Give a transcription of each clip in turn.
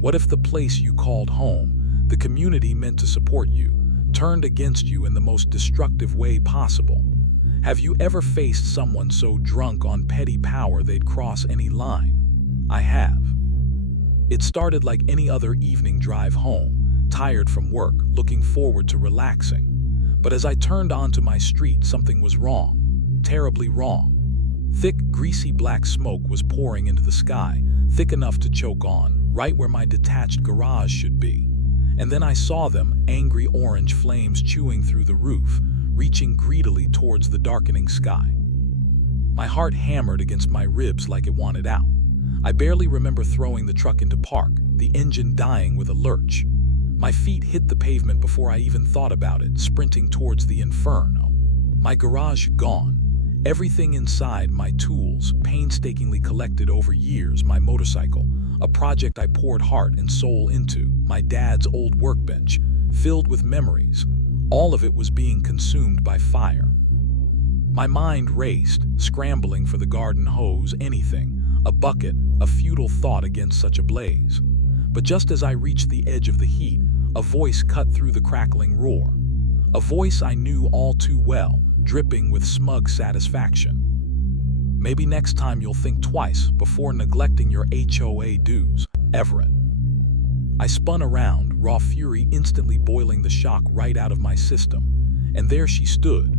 What if the place you called home, the community meant to support you, turned against you in the most destructive way possible? Have you ever faced someone so drunk on petty power they'd cross any line? I have. It started like any other evening drive home, tired from work, looking forward to relaxing. But as I turned onto my street, something was wrong, terribly wrong. Thick, greasy black smoke was pouring into the sky, thick enough to choke on, right where my detached garage should be. And then I saw them, angry orange flames chewing through the roof, reaching greedily towards the darkening sky. My heart hammered against my ribs like it wanted out. I barely remember throwing the truck into park, the engine dying with a lurch. My feet hit the pavement before I even thought about it, sprinting towards the inferno. My garage gone. Everything inside, my tools, painstakingly collected over years, my motorcycle, a project I poured heart and soul into, my dad's old workbench, filled with memories. All of it was being consumed by fire. My mind raced, scrambling for the garden hose, anything, a bucket, a futile thought against such a blaze. But just as I reached the edge of the heat, a voice cut through the crackling roar. A voice I knew all too well, dripping with smug satisfaction. Maybe next time you'll think twice before neglecting your HOA dues, Everett. I spun around, raw fury instantly boiling the shock right out of my system. And there she stood,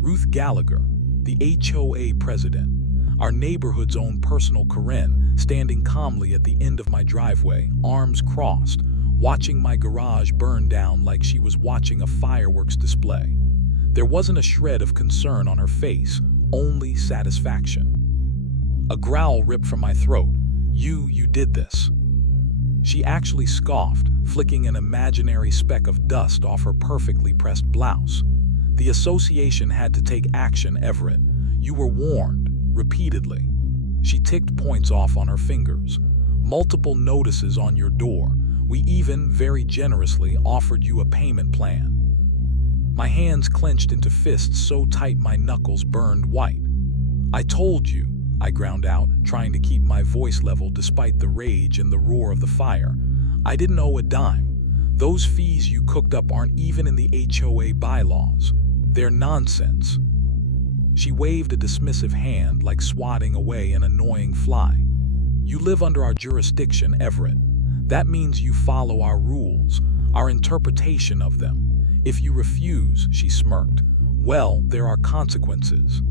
Ruth Gallagher, the HOA President, our neighborhood's own personal Karen, standing calmly at the end of my driveway, arms crossed, watching my garage burn down like she was watching a fireworks display. There wasn't a shred of concern on her face, only satisfaction. A growl ripped from my throat. You did this. She actually scoffed, flicking an imaginary speck of dust off her perfectly pressed blouse. The association had to take action, Everett. You were warned, repeatedly. She ticked points off on her fingers. Multiple notices on your door. We even, very generously, offered you a payment plan. My hands clenched into fists so tight my knuckles burned white. I told you, I ground out, trying to keep my voice level despite the rage and the roar of the fire. I didn't owe a dime. Those fees you cooked up aren't even in the HOA bylaws. They're nonsense. She waved a dismissive hand like swatting away an annoying fly. You live under our jurisdiction, Everett. That means you follow our rules, our interpretation of them. If you refuse, she smirked, well, there are consequences.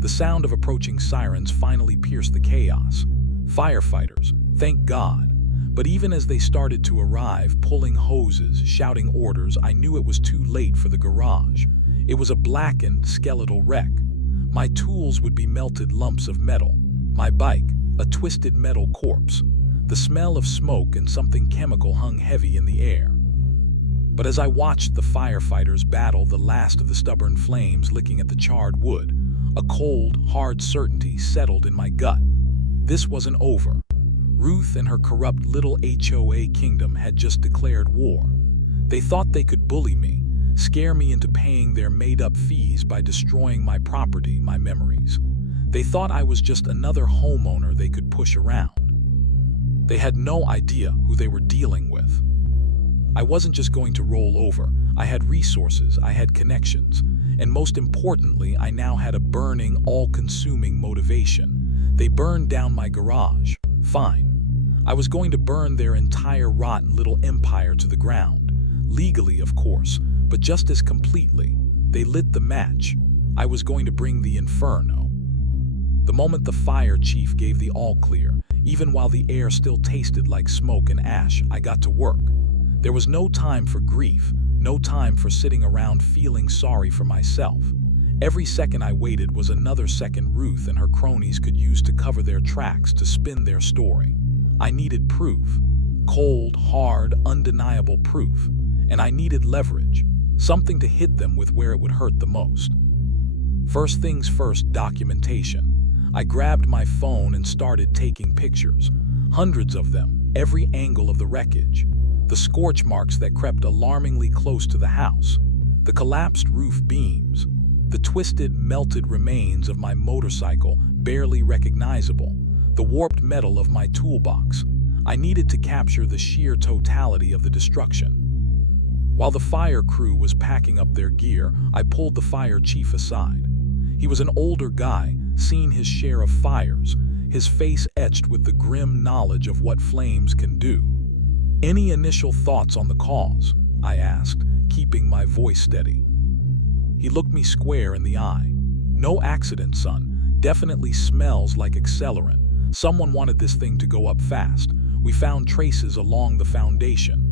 The sound of approaching sirens finally pierced the chaos. Firefighters, thank God. But even as they started to arrive, pulling hoses, shouting orders, I knew it was too late for the garage. It was a blackened, skeletal wreck. My tools would be melted lumps of metal. My bike, a twisted metal corpse. The smell of smoke and something chemical hung heavy in the air. But as I watched the firefighters battle the last of the stubborn flames licking at the charred wood, a cold, hard certainty settled in my gut. This wasn't over. Ruth and her corrupt little HOA kingdom had just declared war. They thought they could bully me, scare me into paying their made-up fees by destroying my property, my memories. They thought I was just another homeowner they could push around. They had no idea who they were dealing with. I wasn't just going to roll over. I had resources, I had connections, and most importantly, I now had a burning, all-consuming motivation. They burned down my garage. Fine. I was going to burn their entire rotten little empire to the ground. Legally, of course, but just as completely. They lit the match. I was going to bring the inferno. The moment the fire chief gave the all-clear, even while the air still tasted like smoke and ash, I got to work. There was no time for grief, no time for sitting around feeling sorry for myself. Every second I waited was another second Ruth and her cronies could use to cover their tracks, to spin their story. I needed proof. Cold, hard, undeniable proof. And I needed leverage. Something to hit them with where it would hurt the most. First things first, documentation. I grabbed my phone and started taking pictures. Hundreds of them, every angle of the wreckage. The scorch marks that crept alarmingly close to the house. The collapsed roof beams. The twisted, melted remains of my motorcycle, barely recognizable. The warped metal of my toolbox. I needed to capture the sheer totality of the destruction. While the fire crew was packing up their gear, I pulled the fire chief aside. He was an older guy, seen his share of fires, his face etched with the grim knowledge of what flames can do. "Any initial thoughts on the cause?" I asked, keeping my voice steady. He looked me square in the eye. "No accident, son. Definitely smells like accelerant. Someone wanted this thing to go up fast. We found traces along the foundation."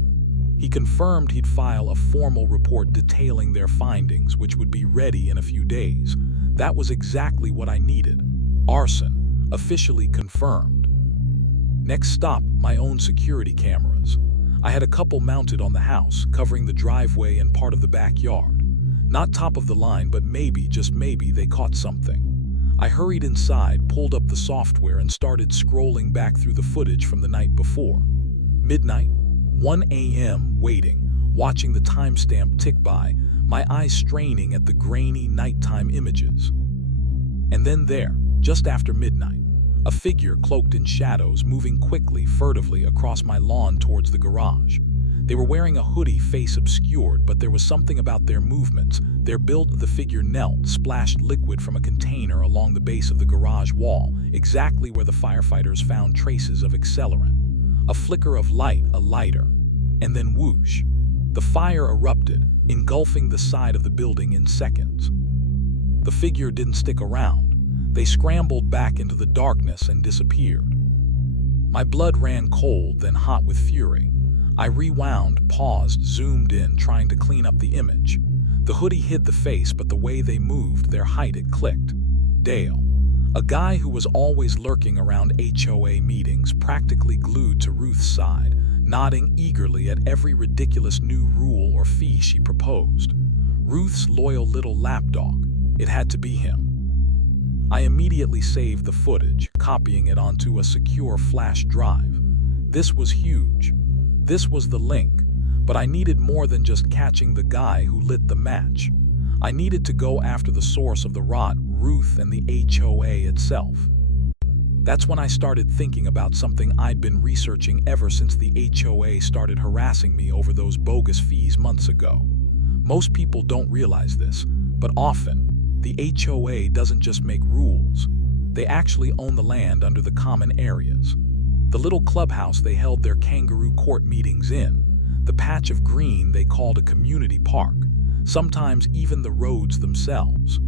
He confirmed he'd file a formal report detailing their findings, which would be ready in a few days. That was exactly what I needed. Arson, officially confirmed. Next stop, my own security cameras. I had a couple mounted on the house, covering the driveway and part of the backyard. Not top of the line, but maybe, just maybe, they caught something. I hurried inside, pulled up the software, and started scrolling back through the footage from the night before. Midnight, 1 a.m., waiting, watching the timestamp tick by, my eyes straining at the grainy nighttime images. And then there, just after midnight, a figure cloaked in shadows moving quickly, furtively across my lawn towards the garage. They were wearing a hoodie, face obscured, but there was something about their movements, their build. The figure knelt, splashed liquid from a container along the base of the garage wall, exactly where the firefighters found traces of accelerant. A flicker of light, a lighter, and then whoosh. The fire erupted, engulfing the side of the building in seconds. The figure didn't stick around. They scrambled back into the darkness and disappeared. My blood ran cold, then hot with fury. I rewound, paused, zoomed in, trying to clean up the image. The hoodie hid the face, but the way they moved, their height, it clicked. Dale, a guy who was always lurking around HOA meetings, practically glued to Ruth's side, nodding eagerly at every ridiculous new rule or fee she proposed. Ruth's loyal little lapdog. It had to be him. I immediately saved the footage, copying it onto a secure flash drive. This was huge. This was the link, but I needed more than just catching the guy who lit the match. I needed to go after the source of the rot, Ruth and the HOA itself. That's when I started thinking about something I'd been researching ever since the HOA started harassing me over those bogus fees months ago. Most people don't realize this, but often, the HOA doesn't just make rules. They actually own the land under the common areas. The little clubhouse they held their kangaroo court meetings in, the patch of green they called a community park, sometimes even the roads themselves.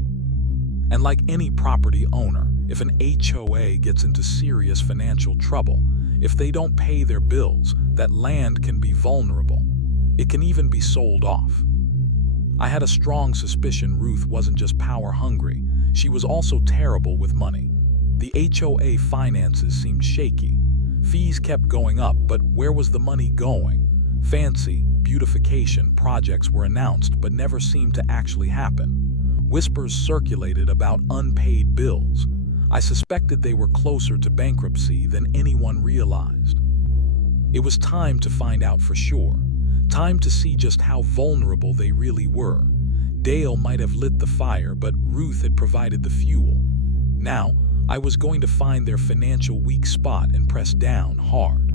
And like any property owner, if an HOA gets into serious financial trouble, if they don't pay their bills, that land can be vulnerable. It can even be sold off. I had a strong suspicion Ruth wasn't just power hungry, she was also terrible with money. The HOA finances seemed shaky. Fees kept going up, but where was the money going? Fancy, beautification projects were announced but never seemed to actually happen. Whispers circulated about unpaid bills. I suspected they were closer to bankruptcy than anyone realized. It was time to find out for sure. Time to see just how vulnerable they really were. Dale might have lit the fire, but Ruth had provided the fuel. Now, I was going to find their financial weak spot and press down hard.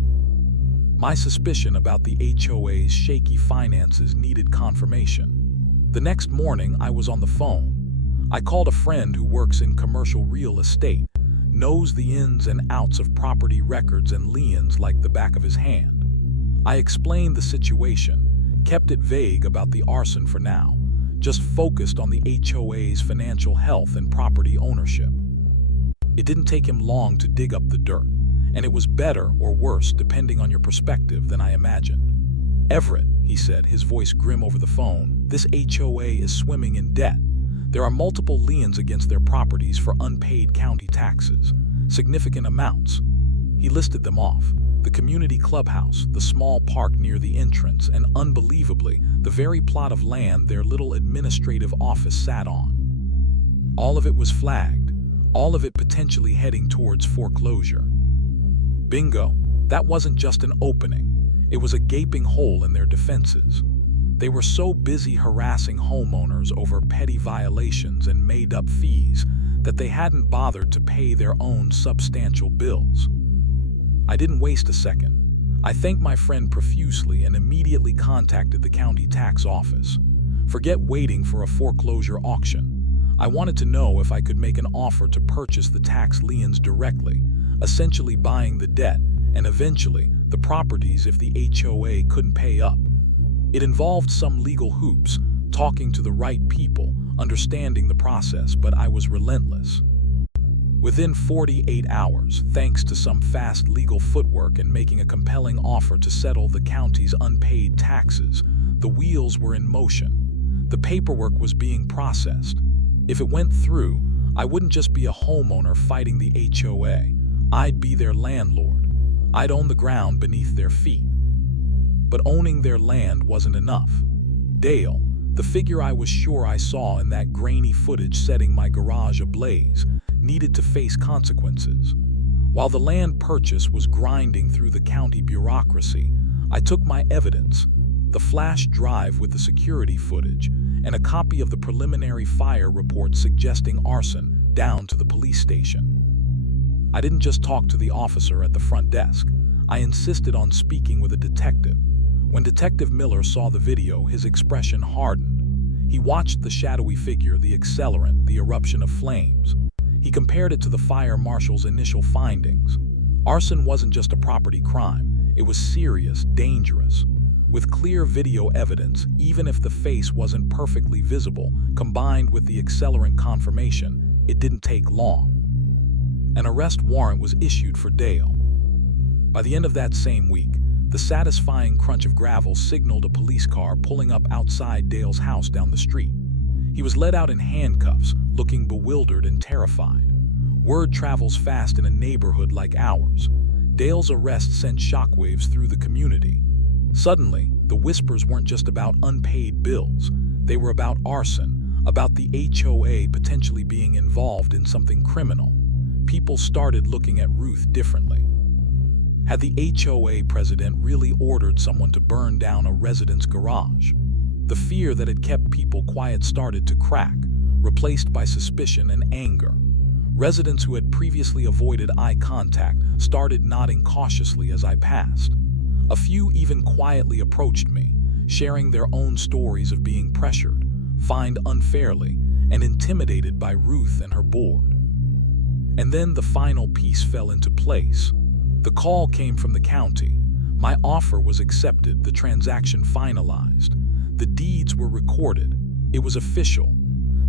My suspicion about the HOA's shaky finances needed confirmation. The next morning, I was on the phone. I called a friend who works in commercial real estate, knows the ins and outs of property records and liens like the back of his hand. I explained the situation, kept it vague about the arson for now, just focused on the HOA's financial health and property ownership. It didn't take him long to dig up the dirt, and it was better or worse depending on your perspective than I imagined. "Everett," he said, his voice grim over the phone, "this HOA is swimming in debt. There are multiple liens against their properties for unpaid county taxes, significant amounts." He listed them off. The community clubhouse, the small park near the entrance, and unbelievably, the very plot of land their little administrative office sat on. All of it was flagged, all of it potentially heading towards foreclosure. Bingo, that wasn't just an opening, it was a gaping hole in their defenses. They were so busy harassing homeowners over petty violations and made-up fees that they hadn't bothered to pay their own substantial bills. I didn't waste a second. I thanked my friend profusely and immediately contacted the county tax office. Forget waiting for a foreclosure auction. I wanted to know if I could make an offer to purchase the tax liens directly, essentially buying the debt and eventually the properties if the HOA couldn't pay up. It involved some legal hoops, talking to the right people, understanding the process, but I was relentless. Within 48 hours, thanks to some fast legal footwork and making a compelling offer to settle the county's unpaid taxes, the wheels were in motion. The paperwork was being processed. If it went through, I wouldn't just be a homeowner fighting the HOA. I'd be their landlord. I'd own the ground beneath their feet. But owning their land wasn't enough. Dale, the figure I was sure I saw in that grainy footage setting my garage ablaze, needed to face consequences. While the land purchase was grinding through the county bureaucracy, I took my evidence, the flash drive with the security footage, and a copy of the preliminary fire report suggesting arson, down to the police station. I didn't just talk to the officer at the front desk. I insisted on speaking with a detective. When Detective Miller saw the video, his expression hardened. He watched the shadowy figure, the accelerant, the eruption of flames. He compared it to the fire marshal's initial findings. Arson wasn't just a property crime. It was serious, dangerous. With clear video evidence, even if the face wasn't perfectly visible, combined with the accelerant confirmation, it didn't take long. An arrest warrant was issued for Dale. By the end of that same week, the satisfying crunch of gravel signaled a police car pulling up outside Dale's house down the street. He was led out in handcuffs, looking bewildered and terrified. Word travels fast in a neighborhood like ours. Dale's arrest sent shockwaves through the community. Suddenly, the whispers weren't just about unpaid bills. They were about arson, about the HOA potentially being involved in something criminal. People started looking at Ruth differently. Had the HOA president really ordered someone to burn down a resident's garage? The fear that had kept people quiet started to crack, replaced by suspicion and anger. Residents who had previously avoided eye contact started nodding cautiously as I passed. A few even quietly approached me, sharing their own stories of being pressured, fined unfairly, and intimidated by Ruth and her board. And then the final piece fell into place. The call came from the county. My offer was accepted, the transaction finalized. The deeds were recorded. It was official.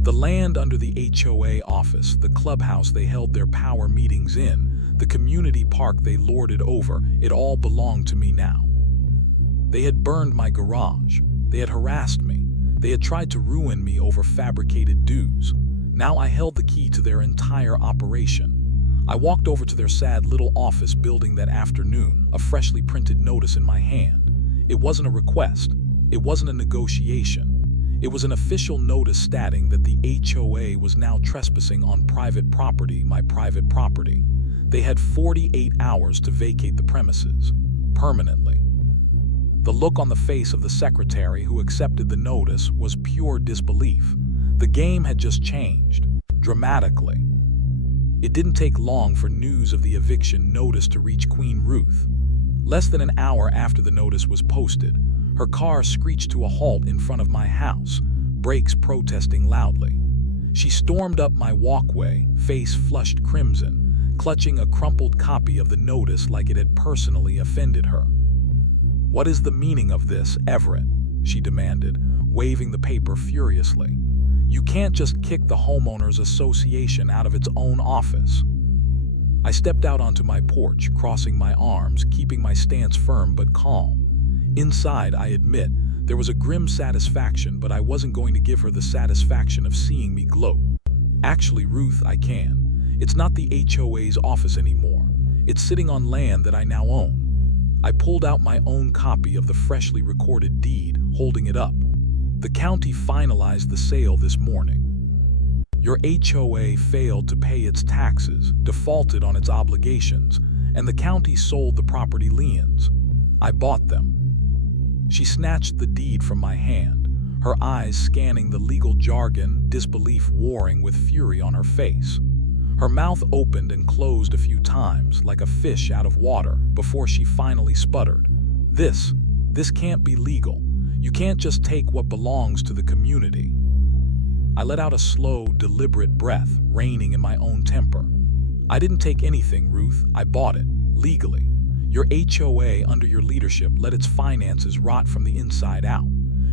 The land under the HOA office, the clubhouse they held their power meetings in, the community park they lorded over, it all belonged to me now. They had burned my garage. They had harassed me. They had tried to ruin me over fabricated dues. Now I held the key to their entire operation. I walked over to their sad little office building that afternoon, a freshly printed notice in my hand. It wasn't a request. It wasn't a negotiation. It was an official notice stating that the HOA was now trespassing on private property, my private property. They had 48 hours to vacate the premises, permanently. The look on the face of the secretary who accepted the notice was pure disbelief. The game had just changed, dramatically. It didn't take long for news of the eviction notice to reach Queen Ruth. Less than an hour after the notice was posted, her car screeched to a halt in front of my house, brakes protesting loudly. She stormed up my walkway, face flushed crimson, clutching a crumpled copy of the notice like it had personally offended her. "What is the meaning of this, Everett?" she demanded, waving the paper furiously. "You can't just kick the homeowners association out of its own office." I stepped out onto my porch, crossing my arms, keeping my stance firm but calm. Inside, I admit, there was a grim satisfaction, but I wasn't going to give her the satisfaction of seeing me gloat. "Actually, Ruth, I can. It's not the HOA's office anymore. It's sitting on land that I now own." I pulled out my own copy of the freshly recorded deed, holding it up. "The county finalized the sale this morning. Your HOA failed to pay its taxes, defaulted on its obligations, and the county sold the property liens. I bought them." She snatched the deed from my hand, her eyes scanning the legal jargon, disbelief warring with fury on her face. Her mouth opened and closed a few times, like a fish out of water, before she finally sputtered. This can't be legal. You can't just take what belongs to the community." I let out a slow, deliberate breath, reining in my own temper. "I didn't take anything, Ruth. I bought it, legally. Your HOA, under your leadership, let its finances rot from the inside out.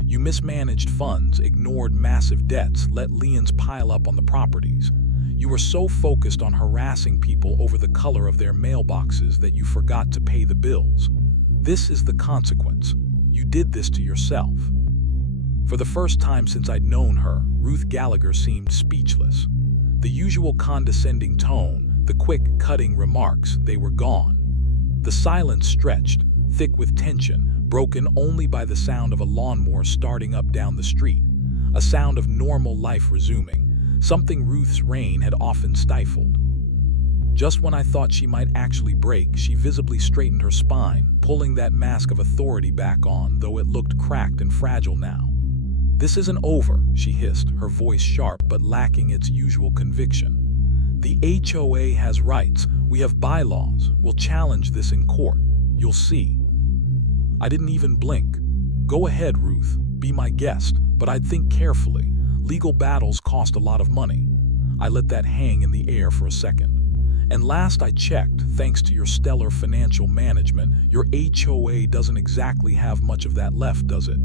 You mismanaged funds, ignored massive debts, let liens pile up on the properties. You were so focused on harassing people over the color of their mailboxes that you forgot to pay the bills. This is the consequence. You did this to yourself." For the first time since I'd known her, Ruth Gallagher seemed speechless. The usual condescending tone, the quick, cutting remarks, they were gone. The silence stretched, thick with tension, broken only by the sound of a lawnmower starting up down the street, a sound of normal life resuming, something Ruth's reign had often stifled. Just when I thought she might actually break, she visibly straightened her spine, pulling that mask of authority back on, though it looked cracked and fragile now. "This isn't over," she hissed, her voice sharp but lacking its usual conviction. "The HOA has rights. We have bylaws. We'll challenge this in court. You'll see." I didn't even blink. "Go ahead, Ruth. Be my guest, but I'd think carefully. Legal battles cost a lot of money." I let that hang in the air for a second. "And last I checked, thanks to your stellar financial management, your HOA doesn't exactly have much of that left, does it?"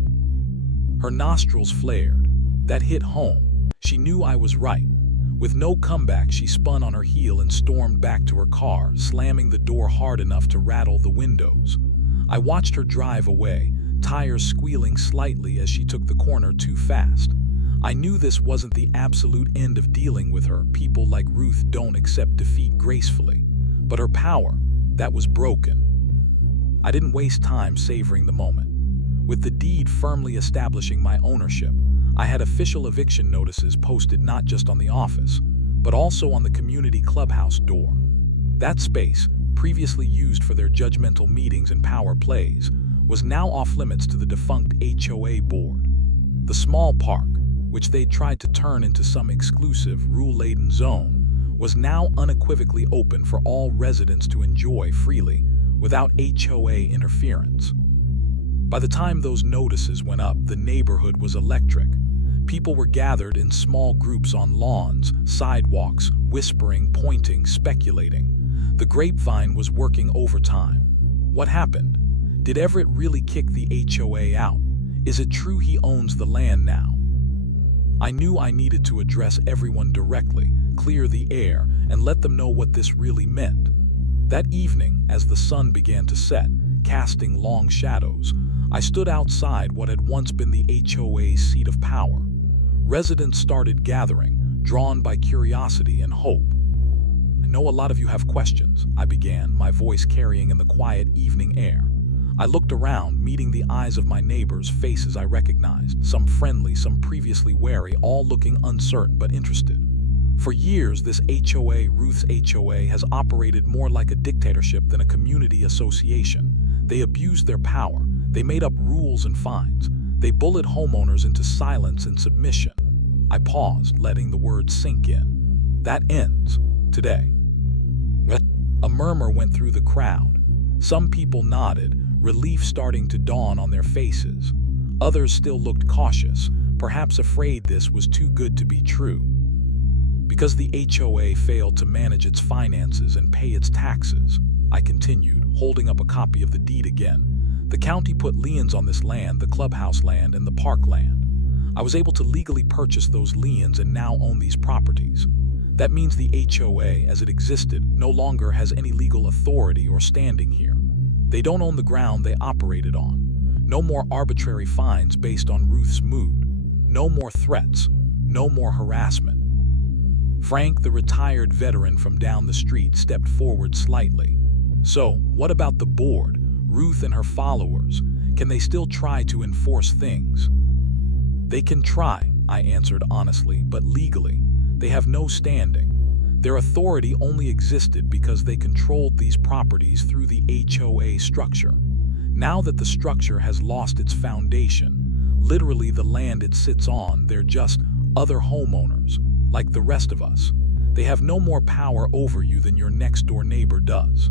Her nostrils flared. That hit home. She knew I was right. With no comeback, she spun on her heel and stormed back to her car, slamming the door hard enough to rattle the windows. I watched her drive away, tires squealing slightly as she took the corner too fast. I knew this wasn't the absolute end of dealing with her. People like Ruth don't accept defeat gracefully. But her power, that was broken. I didn't waste time savoring the moment. With the deed firmly establishing my ownership, I had official eviction notices posted not just on the office, but also on the community clubhouse door. That space, previously used for their judgmental meetings and power plays, was now off limits to the defunct HOA board. The small park, which they'd tried to turn into some exclusive, rule-laden zone, was now unequivocally open for all residents to enjoy freely, without HOA interference. By the time those notices went up, the neighborhood was electric. People were gathered in small groups on lawns, sidewalks, whispering, pointing, speculating. The grapevine was working overtime. What happened? Did Everett really kick the HOA out? Is it true he owns the land now? I knew I needed to address everyone directly, clear the air, and let them know what this really meant. That evening, as the sun began to set, casting long shadows, I stood outside what had once been the HOA's seat of power. Residents started gathering, drawn by curiosity and hope. "I know a lot of you have questions," I began, my voice carrying in the quiet evening air. I looked around, meeting the eyes of my neighbors, faces I recognized, some friendly, some previously wary, all looking uncertain but interested. For years, this HOA, Ruth's HOA, has operated more like a dictatorship than a community association. They abused their power. They made up rules and fines. They bullied homeowners into silence and submission. I paused, letting the words sink in. That ends today. A murmur went through the crowd. Some people nodded, relief starting to dawn on their faces. Others still looked cautious, perhaps afraid this was too good to be true. Because the HOA failed to manage its finances and pay its taxes, I continued, holding up a copy of the deed again. The county put liens on this land, the clubhouse land and the park land. I was able to legally purchase those liens and now own these properties. That means the HOA, as it existed, no longer has any legal authority or standing here. They don't own the ground they operated on. No more arbitrary fines based on Ruth's mood. No more threats. No more harassment. Frank, the retired veteran from down the street, stepped forward slightly. "So, what about the board? Ruth and her followers? Can they still try to enforce things?" "They can try," I answered honestly, "but legally, they have no standing. Their authority only existed because they controlled these properties through the HOA structure. Now that the structure has lost its foundation, literally the land it sits on, they're just other homeowners, like the rest of us. They have no more power over you than your next-door neighbor does.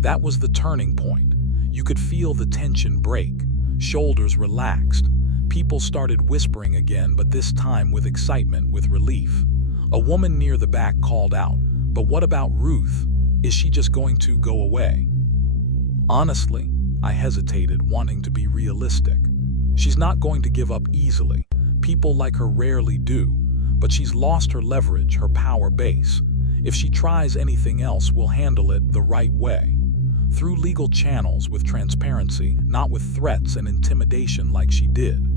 That was the turning point. You could feel the tension break. Shoulders relaxed. People started whispering again, but this time with excitement, with relief. A woman near the back called out, "But what about Ruth? Is she just going to go away?" Honestly, I hesitated, wanting to be realistic. She's not going to give up easily. People like her rarely do. But she's lost her leverage, her power base. If she tries anything else, we'll handle it the right way. Through legal channels, with transparency, not with threats and intimidation like she did.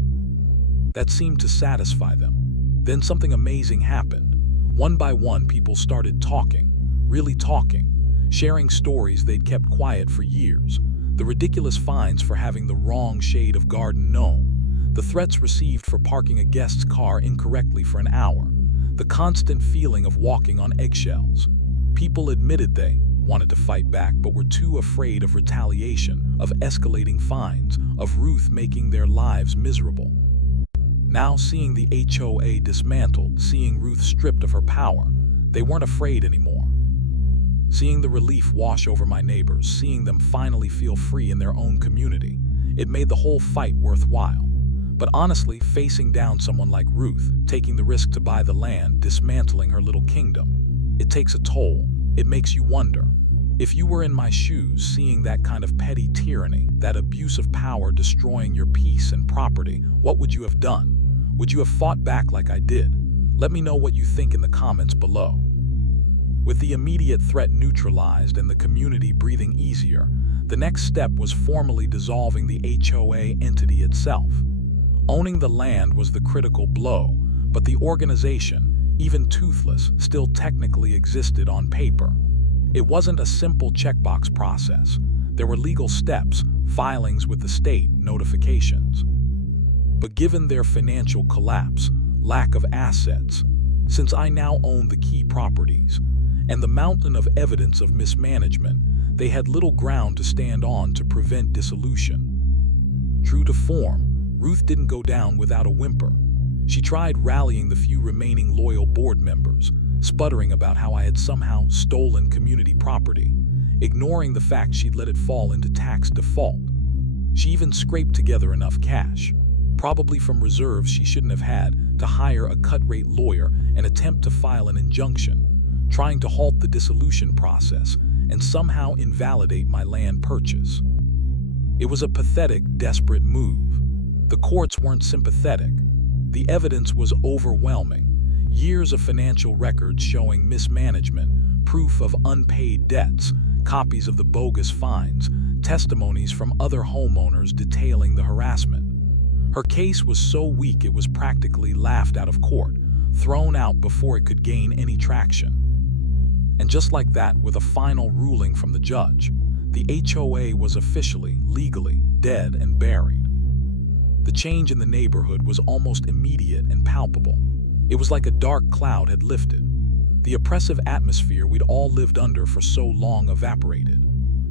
That seemed to satisfy them. Then something amazing happened. One by one, people started talking, really talking, sharing stories they'd kept quiet for years. The ridiculous fines for having the wrong shade of garden gnome. The threats received for parking a guest's car incorrectly for an hour. The constant feeling of walking on eggshells. People admitted they wanted to fight back but were too afraid of retaliation, of escalating fines, of Ruth making their lives miserable. Now, seeing the HOA dismantled, seeing Ruth stripped of her power, they weren't afraid anymore. Seeing the relief wash over my neighbors, seeing them finally feel free in their own community, it made the whole fight worthwhile. But honestly, facing down someone like Ruth, taking the risk to buy the land, dismantling her little kingdom, it takes a toll. It makes you wonder. If you were in my shoes, seeing that kind of petty tyranny, that abuse of power destroying your peace and property, what would you have done? Would you have fought back like I did? Let me know what you think in the comments below. With the immediate threat neutralized and the community breathing easier, the next step was formally dissolving the HOA entity itself. Owning the land was the critical blow, but the organization, even toothless, still technically existed on paper. It wasn't a simple checkbox process. There were legal steps, filings with the state, notifications. But given their financial collapse, lack of assets, since I now own the key properties, and the mountain of evidence of mismanagement, they had little ground to stand on to prevent dissolution. True to form, Ruth didn't go down without a whimper. She tried rallying the few remaining loyal board members, sputtering about how I had somehow stolen community property, ignoring the fact she'd let it fall into tax default. She even scraped together enough cash, probably from reserves she shouldn't have had, to hire a cut-rate lawyer and attempt to file an injunction, trying to halt the dissolution process and somehow invalidate my land purchase. It was a pathetic, desperate move. The courts weren't sympathetic. The evidence was overwhelming. Years of financial records showing mismanagement, proof of unpaid debts, copies of the bogus fines, testimonies from other homeowners detailing the harassment. Her case was so weak it was practically laughed out of court, thrown out before it could gain any traction. And just like that, with a final ruling from the judge, the HOA was officially, legally, dead and buried. The change in the neighborhood was almost immediate and palpable. It was like a dark cloud had lifted. The oppressive atmosphere we'd all lived under for so long evaporated.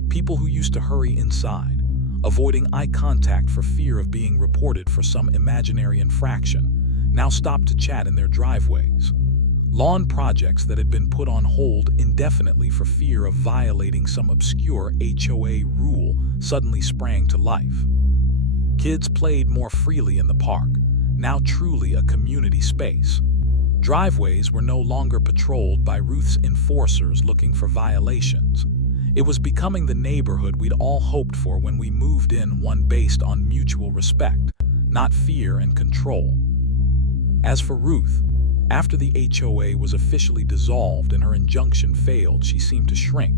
People who used to hurry inside, avoiding eye contact for fear of being reported for some imaginary infraction, now stopped to chat in their driveways. Lawn projects that had been put on hold indefinitely for fear of violating some obscure HOA rule suddenly sprang to life. Kids played more freely in the park, now truly a community space. Driveways were no longer patrolled by Ruth's enforcers looking for violations. It was becoming the neighborhood we'd all hoped for when we moved in, one based on mutual respect, not fear and control. As for Ruth, after the HOA was officially dissolved and her injunction failed, she seemed to shrink.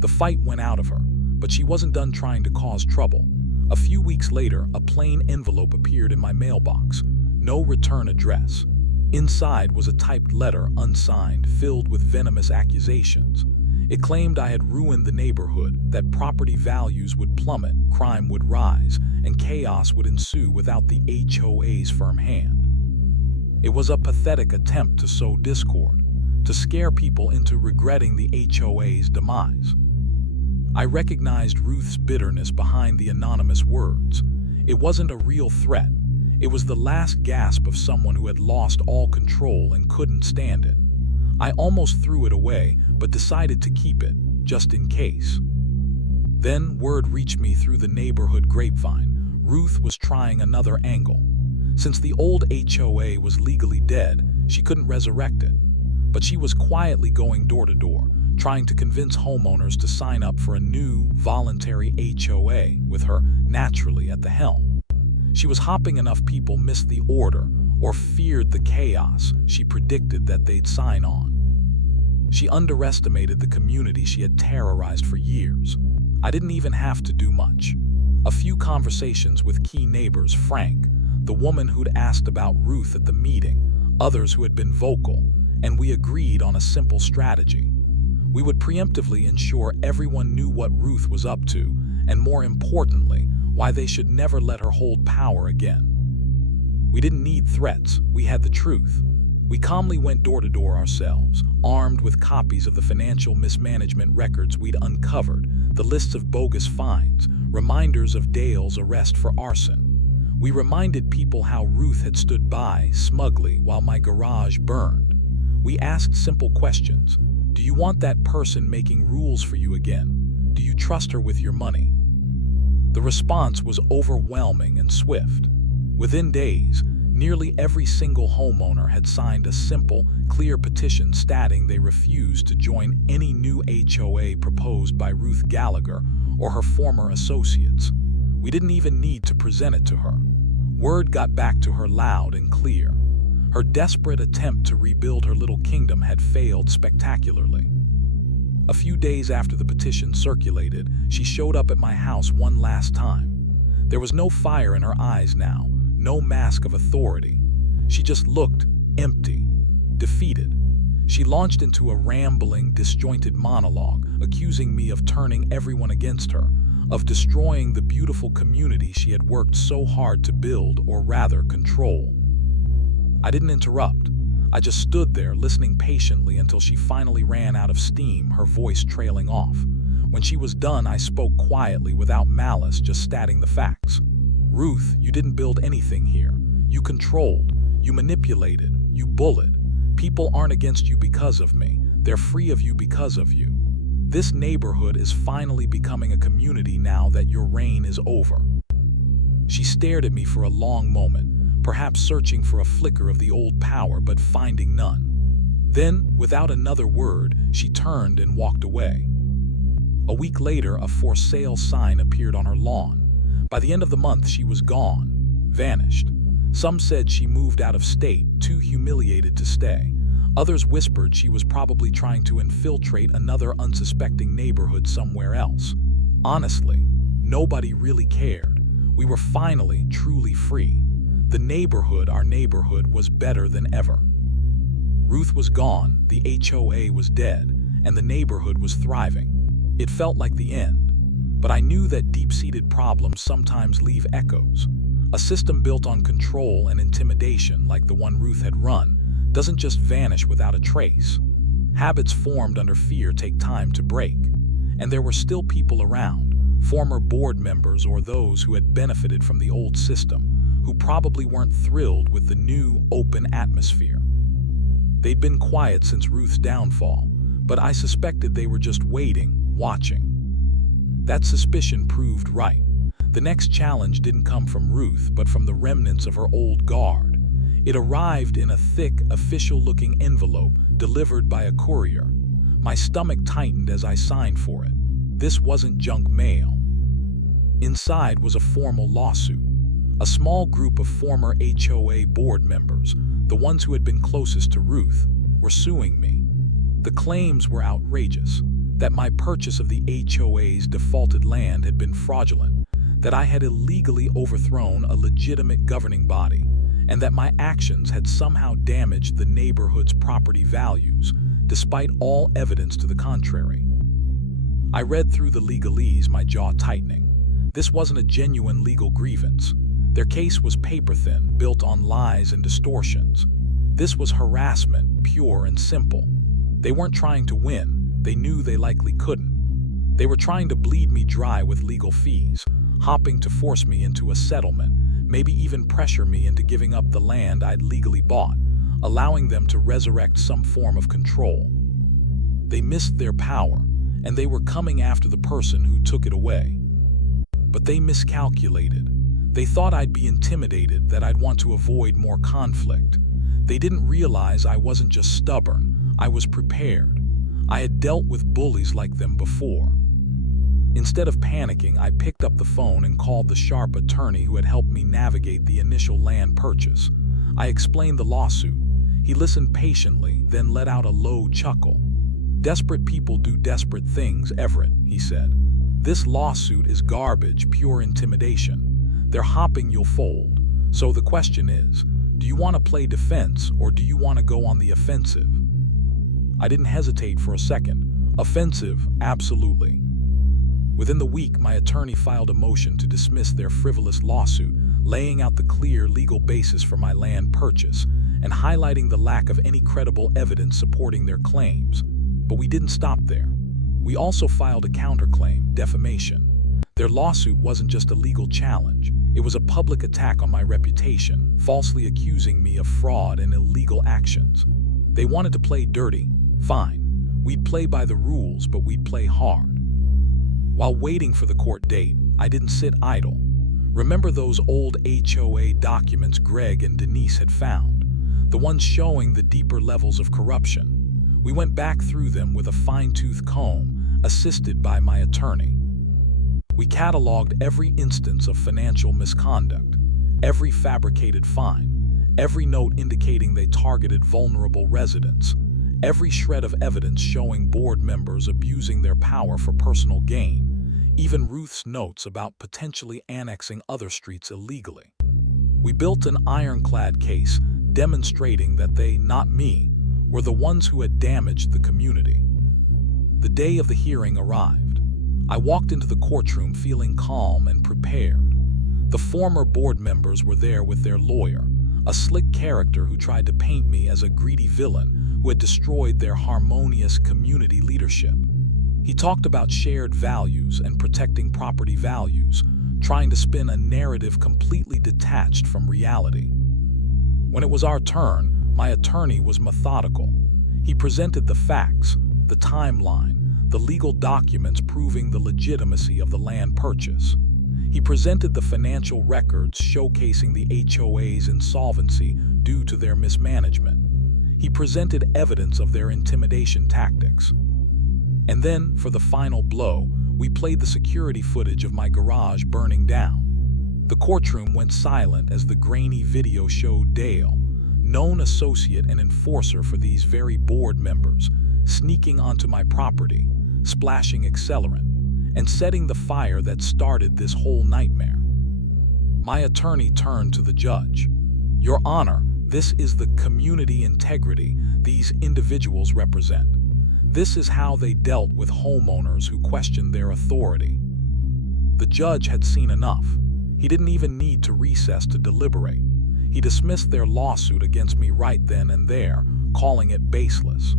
The fight went out of her, but she wasn't done trying to cause trouble. A few weeks later, a plain envelope appeared in my mailbox. No return address. Inside was a typed letter, unsigned, filled with venomous accusations. It claimed I had ruined the neighborhood, that property values would plummet, crime would rise, and chaos would ensue without the HOA's firm hand. It was a pathetic attempt to sow discord, to scare people into regretting the HOA's demise. I recognized Ruth's bitterness behind the anonymous words. It wasn't a real threat. It was the last gasp of someone who had lost all control and couldn't stand it. I almost threw it away, but decided to keep it, just in case. Then word reached me through the neighborhood grapevine. Ruth was trying another angle. Since the old HOA was legally dead, she couldn't resurrect it. But she was quietly going door to door, trying to convince homeowners to sign up for a new, voluntary HOA, with her naturally at the helm. She was hoping enough people missed the order or feared the chaos she predicted that they'd sign on. She underestimated the community she had terrorized for years. I didn't even have to do much. A few conversations with key neighbors, Frank, the woman who'd asked about Ruth at the meeting, others who had been vocal, and we agreed on a simple strategy. We would preemptively ensure everyone knew what Ruth was up to, and more importantly, why they should never let her hold power again. We didn't need threats, we had the truth. We calmly went door to door ourselves, armed with copies of the financial mismanagement records we'd uncovered, the lists of bogus fines, reminders of Dale's arrest for arson. We reminded people how Ruth had stood by smugly while my garage burned. We asked simple questions. Do you want that person making rules for you again? Do you trust her with your money? The response was overwhelming and swift. Within days, nearly every single homeowner had signed a simple, clear petition stating they refused to join any new HOA proposed by Ruth Gallagher or her former associates. We didn't even need to present it to her. Word got back to her loud and clear. Her desperate attempt to rebuild her little kingdom had failed spectacularly. A few days after the petition circulated, she showed up at my house one last time. There was no fire in her eyes now, no mask of authority. She just looked empty, defeated. She launched into a rambling, disjointed monologue, accusing me of turning everyone against her, of destroying the beautiful community she had worked so hard to build, or rather control. I didn't interrupt. I just stood there listening patiently until she finally ran out of steam, her voice trailing off. When she was done, I spoke quietly without malice, just stating the facts. Ruth, you didn't build anything here. You controlled, you manipulated, you bullied. People aren't against you because of me. They're free of you because of you. This neighborhood is finally becoming a community now that your reign is over. She stared at me for a long moment, perhaps searching for a flicker of the old power, but finding none. Then, without another word, she turned and walked away. A week later, a for sale sign appeared on her lawn. By the end of the month, she was gone, vanished. Some said she moved out of state, too humiliated to stay. Others whispered she was probably trying to infiltrate another unsuspecting neighborhood somewhere else. Honestly, nobody really cared. We were finally truly free. The neighborhood, our neighborhood, was better than ever. Ruth was gone, the HOA was dead, and the neighborhood was thriving. It felt like the end, but I knew that deep-seated problems sometimes leave echoes. A system built on control and intimidation, like the one Ruth had run, doesn't just vanish without a trace. Habits formed under fear take time to break, and there were still people around, former board members or those who had benefited from the old system, who probably weren't thrilled with the new, open atmosphere. They'd been quiet since Ruth's downfall, but I suspected they were just waiting, watching. That suspicion proved right. The next challenge didn't come from Ruth, but from the remnants of her old guard. It arrived in a thick, official-looking envelope delivered by a courier. My stomach tightened as I signed for it. This wasn't junk mail. Inside was a formal lawsuit. A small group of former HOA board members, the ones who had been closest to Ruth, were suing me. The claims were outrageous. That my purchase of the HOA's defaulted land had been fraudulent, that I had illegally overthrown a legitimate governing body, and that my actions had somehow damaged the neighborhood's property values, despite all evidence to the contrary. I read through the legalese, my jaw tightening. This wasn't a genuine legal grievance. Their case was paper-thin, built on lies and distortions. This was harassment, pure and simple. They weren't trying to win. They knew they likely couldn't. They were trying to bleed me dry with legal fees, hoping to force me into a settlement, maybe even pressure me into giving up the land I'd legally bought, allowing them to resurrect some form of control. They missed their power, and they were coming after the person who took it away. But they miscalculated. They thought I'd be intimidated, that I'd want to avoid more conflict. They didn't realize I wasn't just stubborn, I was prepared. I had dealt with bullies like them before. Instead of panicking, I picked up the phone and called the sharp attorney who had helped me navigate the initial land purchase. I explained the lawsuit. He listened patiently, then let out a low chuckle. "Desperate people do desperate things, Everett," he said. "This lawsuit is garbage, pure intimidation. They're hoping you'll fold. So the question is, do you want to play defense or do you want to go on the offensive?" I didn't hesitate for a second. Offensive, absolutely. Within the week, my attorney filed a motion to dismiss their frivolous lawsuit, laying out the clear legal basis for my land purchase and highlighting the lack of any credible evidence supporting their claims. But we didn't stop there. We also filed a counterclaim, defamation. Their lawsuit wasn't just a legal challenge. It was a public attack on my reputation, falsely accusing me of fraud and illegal actions. They wanted to play dirty. Fine. We'd play by the rules, but we'd play hard. While waiting for the court date, I didn't sit idle. Remember those old HOA documents Greg and Denise had found? The ones showing the deeper levels of corruption. We went back through them with a fine-tooth comb, assisted by my attorney. We cataloged every instance of financial misconduct, every fabricated fine, every note indicating they targeted vulnerable residents, every shred of evidence showing board members abusing their power for personal gain, even Ruth's notes about potentially annexing other streets illegally. We built an ironclad case demonstrating that they, not me, were the ones who had damaged the community. The day of the hearing arrived. I walked into the courtroom feeling calm and prepared. The former board members were there with their lawyer, a slick character who tried to paint me as a greedy villain who had destroyed their harmonious community leadership. He talked about shared values and protecting property values, trying to spin a narrative completely detached from reality. When it was our turn, my attorney was methodical. He presented the facts, the timeline, the legal documents proving the legitimacy of the land purchase. He presented the financial records showcasing the HOA's insolvency due to their mismanagement. He presented evidence of their intimidation tactics. And then, for the final blow, we played the security footage of my garage burning down. The courtroom went silent as the grainy video showed Dale, known associate and enforcer for these very board members, sneaking onto my property, splashing accelerant, and setting the fire that started this whole nightmare. My attorney turned to the judge. "Your Honor, this is the community integrity these individuals represent. This is how they dealt with homeowners who questioned their authority." The judge had seen enough. He didn't even need to recess to deliberate. He dismissed their lawsuit against me right then and there, calling it baseless.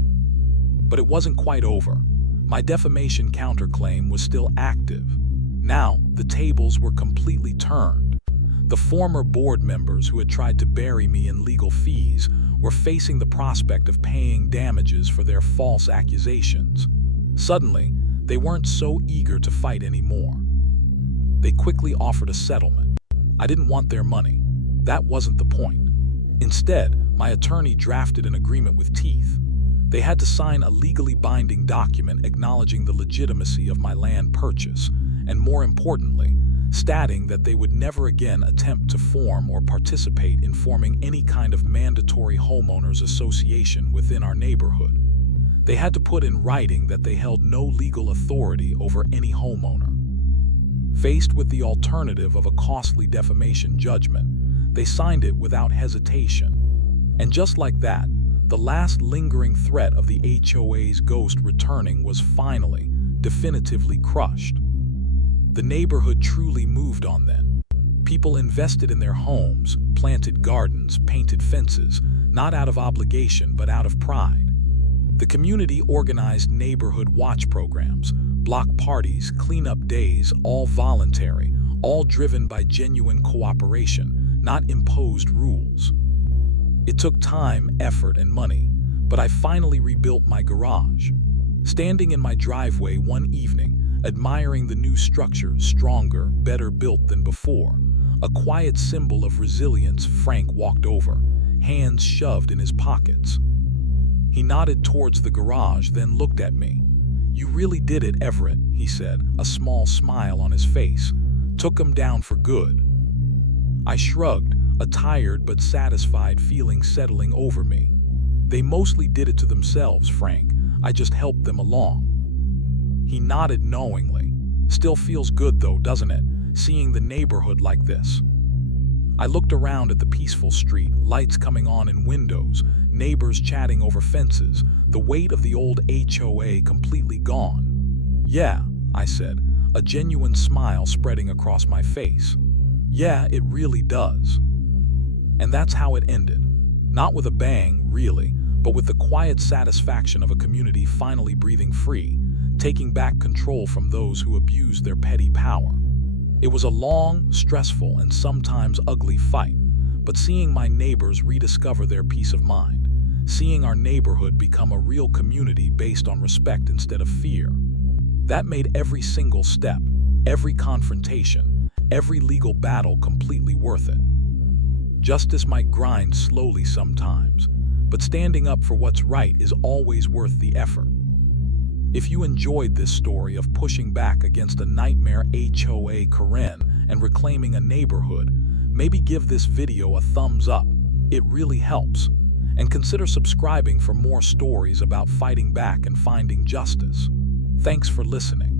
But it wasn't quite over. My defamation counterclaim was still active. Now, the tables were completely turned. The former board members who had tried to bury me in legal fees were facing the prospect of paying damages for their false accusations. Suddenly, they weren't so eager to fight anymore. They quickly offered a settlement. I didn't want their money. That wasn't the point. Instead, my attorney drafted an agreement with teeth. They had to sign a legally binding document acknowledging the legitimacy of my land purchase, and more importantly, stating that they would never again attempt to form or participate in forming any kind of mandatory homeowners association within our neighborhood. They had to put in writing that they held no legal authority over any homeowner. Faced with the alternative of a costly defamation judgment, they signed it without hesitation. And just like that, the last lingering threat of the HOA's ghost returning was finally, definitively crushed. The neighborhood truly moved on then. People invested in their homes, planted gardens, painted fences, not out of obligation but out of pride. The community organized neighborhood watch programs, block parties, cleanup days, all voluntary, all driven by genuine cooperation, not imposed rules. It took time, effort, and money, but I finally rebuilt my garage. Standing in my driveway one evening, admiring the new structure, stronger, better built than before, a quiet symbol of resilience, Frank walked over, hands shoved in his pockets. He nodded towards the garage, then looked at me. "You really did it, Everett," he said, a small smile on his face. "Took him down for good." I shrugged, a tired but satisfied feeling settling over me. "They mostly did it to themselves, Frank. I just helped them along." He nodded knowingly. "Still feels good though, doesn't it, seeing the neighborhood like this?" I looked around at the peaceful street, lights coming on in windows, neighbors chatting over fences, the weight of the old HOA completely gone. "Yeah," I said, a genuine smile spreading across my face. "Yeah, it really does." And that's how it ended. Not with a bang, really, but with the quiet satisfaction of a community finally breathing free, taking back control from those who abused their petty power. It was a long, stressful, and sometimes ugly fight, but seeing my neighbors rediscover their peace of mind, seeing our neighborhood become a real community based on respect instead of fear, that made every single step, every confrontation, every legal battle completely worth it. Justice might grind slowly sometimes, but standing up for what's right is always worth the effort. If you enjoyed this story of pushing back against a nightmare HOA Karen and reclaiming a neighborhood, maybe give this video a thumbs up. It really helps. And consider subscribing for more stories about fighting back and finding justice. Thanks for listening.